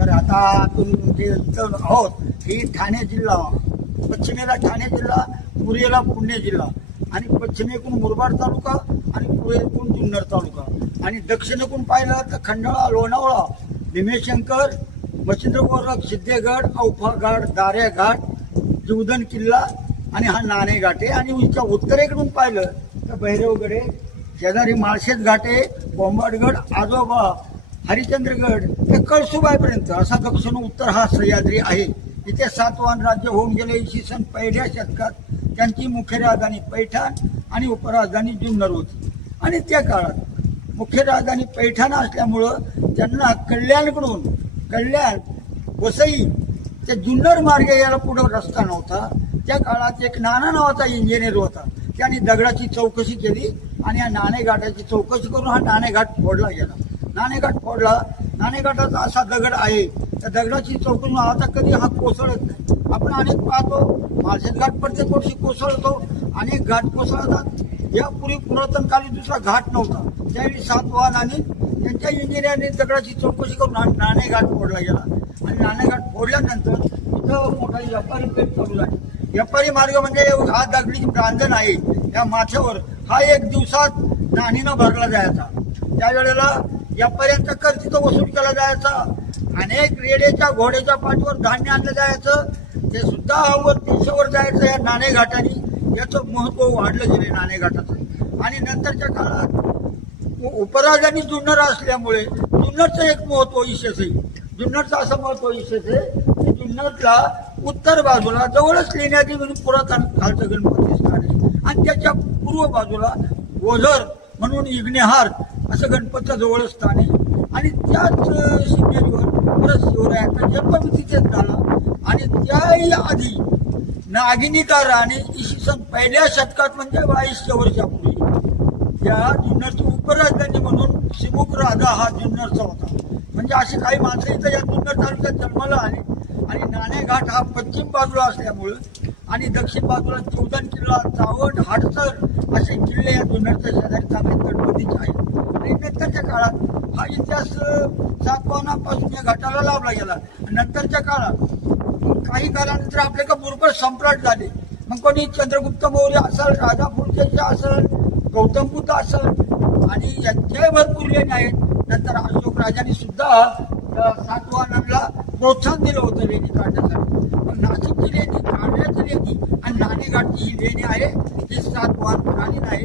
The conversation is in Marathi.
तर आता आपण जे आहोत ही ठाणे जिल्हा, पश्चिमेला ठाणे जिल्हा, पूर्वेला पुणे जिल्हा आणि पश्चिमेकडून मुरबाड तालुका आणि पूर्वेकडून जुन्नर तालुका आणि दक्षिणेकडून पाहिलं तर खंडाळा, लोणावळा, भीमेशंकर, मच्छिंद्रगड, सिद्धेगड, औफा घाट, दाऱ्या घाट, जीवधन किल्ला आणि हा नाणे घाट आहे. आणि उंच्या उत्तरेकडून पाहिलं तर भैरवगड आहे, शेजारी माळशेज घाट आहे, बोंबाडगड, आजोबा, हरिश्चंद्रगड ते कळसुबाईपर्यंत असा दक्षिण उत्तर हा सह्याद्री आहे. इथे सातवाहन राज्य होऊन गेले. इसवी सन पहिल्या शतकात त्यांची मुख्य राजधानी पैठण आणि उपराजधानी जुन्नर होती. आणि त्या काळात मुख्य राजधानी पैठण असल्यामुळं त्यांना कल्याण वसई ते जुन्नर मार्गे यायला पुढं रस्ता नव्हता. त्या काळात एक नाना नावाचा इंजिनियर होता. त्याने दगडाची चौकशी केली आणि या नाणेघाटाची चौकशी करून हा नाणेघाट फोडला गेला. नाणेघाट फोडला. नाणेघाटाचा असा दगड आहे, त्या दगडाची चौकशी आता कधी हा कोसळत नाही. आपण अनेक पाहतो माळशेज घाट प्रत्येक वर्षी कोसळतो, अनेक घाट कोसळतात. यापूर्वी पुरातन काली दुसरा घाट नव्हता. त्यावेळी सातवाहनाने त्यांच्या इंजिनियरने दगडाची चौकशी करून नाणेघाट फोडला गेला. आणि नाणेघाट फोडल्यानंतर इथं मोठा व्यापारी पेठ चालू झाली. व्यापारी मार्ग म्हणजे हा दगडी रांजण आहे, या माथ्यावर हा एक दिवसात नाणीनं भरला जायचा. त्यावेळेला व्यापाऱ्यांचा कर तिथं वसूल केला जायचा. अनेक रेड्याच्या घोड्याच्या पाठीवर धान्य आणलं जायचं, ते सुद्धा वर देशावर जायचं या नाणेघाटाने. याचं महत्व वाढलं गेले नाणेघाटाचं. आणि नंतरच्या काळात उपराजधानी जुन्नर असल्यामुळे जुन्नरचं एक महत्व विशेष आहे. जुन्नरचं असं महत्व विशेष आहे की जुन्नरला उत्तर बाजूला जवळच लेण्याची म्हणून पुरातन खालचं गणपती स्थान आहे आणि त्याच्या पूर्व बाजूला ओझर म्हणून इग्नेहार असं गणपतीचं जवळच स्थान आहे. आणि त्याच शिमेरीवर परत शिवरायांचा जन्म तिथेच झाला. आणि त्याही आधी नागिनीकार आणि इसवी सन पहिल्या शतकात म्हणजे 2200 वर्षापूर्वी या जुन्नरची उपराजधानी म्हणून सिमुक राजा हा जुन्नरचा होता. म्हणजे अशी काही माणसं इथं या जुन्नर तालुक्यात जन्माला आली. आणि नाणेघाट हा पश्चिम बाजूला असल्यामुळं आणि दक्षिण बाजूला जीवधन किल्ला, चावट, हाडसर असे किल्ले या जुन्नरच्या शेजारी चांगले गणपतीचे आहेत. आणि नंतरच्या काळात हा इतिहास सातवाहनापासून या घाटाला लाभला गेला. नंतरच्या काळात काही काळानंतर आपले का भरपूर संप्राट झाले. मग कोणी चंद्रगुप्त मौर्य असेल, राजा पुलकेशी असेल, गौतम बुद्ध असेल आणि यांचे भरपूर लेणी आहेत. नंतर अशोक राजांनी सुद्धा सातवाहनाला प्रोत्साहन दिलं होतं लेणी काढण्यासाठी. पण नाशिकची लेणी, ठाण्याची लेणी आणि नाणेघाटची ही लेणी आहे, ही सातवाहन पुराणी आहे.